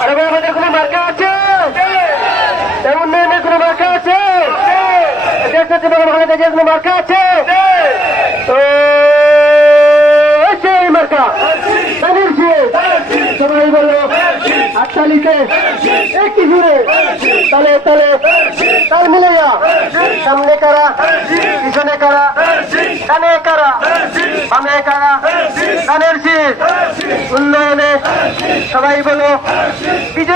আরে ভাই আমাদের কোনো মার্কা আছে। এমন আছে আছে বড় বাংলাদেশের কোনো মার্কা আছে। সেই মার্কা সবাই বলল হাততালিতে একই জুড়ে তালে তালে তাল মিলাইয়া সামনে কারা পিছনে কারা কানে কারা বামে কারা কানের শীষ উন্নয়নে সবাই বলো বিজয়ে